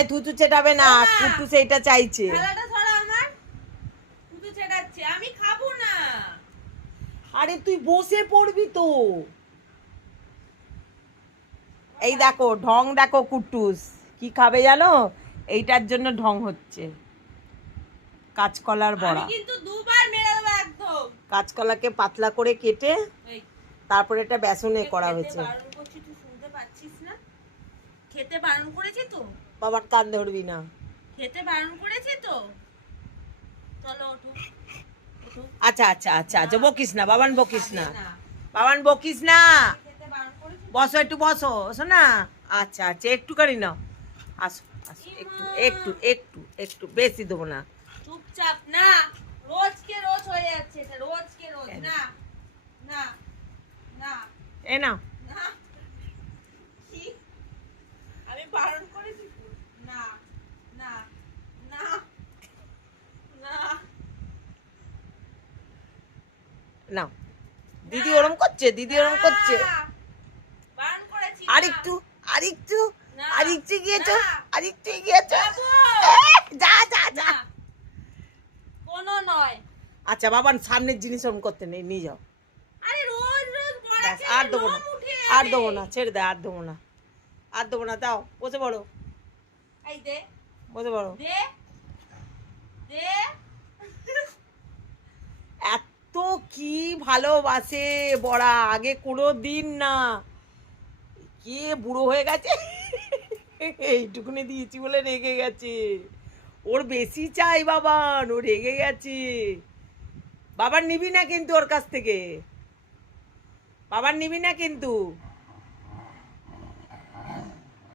থালায় থুতু চেটাবে না, কুটু সেইটা চাইছে। থালাটা ধরো আমার, থুতু চেটাচ্ছে, আমি খাবো না। আরে তুই বসে পড়বি তো। এই দেখো ঢং দেখো কুটুস কি খাবে জানো, এইটার জন্য ঢং হচ্ছে। কাঁচকলার আমি বড়া, কিন্তু দুবার মেরে দেবো একদম। কাঁচকলাকে পাতলা করে কেটে এই তারপরে এটা বেসনে করা খেতে হয়েছে। বারণ করছি, তুই শুনতে পাচ্ছিস না? খেতে বারণ করেছি তো, বাবার কান ধরবি না। খেতে বারণ করেছি তো। চলো ওঠো, ওঠো। আচ্ছা আচ্ছা আচ্ছা আচ্ছা, বকিস না বাবান, বকিস না খাবে না। বাবান, বকিস না। খেতে বারণ করেছি। বসো একটু, বসো শোনা। আচ্ছা আচ্ছা একটুখানি নাও, আসো আসো, একটু একটু একটু একটু, বেশি দেবো না। চুপচাপ না, রোজকে রোজ হয়ে যাচ্ছে এটা, রোজকে রোজ। না না না এ নাও। না, কি আমি বারণ করেছি তো? না না না না। নাও, দিদি ওরম করছে, দিদি ওরম করছে। বারণ করেছি। আরেকটু আরেকটু না, আরেকটু গিয়েছো, না। আরেকটু গিয়েছো। যাবো। যা যা যা। না, কোনো নয়। আচ্ছা বাবান, সামনের জিনিস ওরম করতে নেই, নিয়ে যাও। আরে রোজ রোজ বড়া ব্যাস, খেলে আর দেবো না, লোম উঠে আর যাবে। দেবো না, ছেড়ে দে, আর দেবো না, আর দেবো না। দাও, বসে পড়ো, এই দে বসে পড়ো। দে দে। এত কি ভালোবাসে বড়া, আগে কোনো দিন না। কে বুড়ো হয়ে গেছে, এইটুকুনি দিয়েছি বলে রেগে গেছে। ওর বেশি চাই বাবান, ও রেগে গেছে। বাবার নিবি না কিন্তু ওর কাছ থেকে, বাবার নিবি না কিন্তু।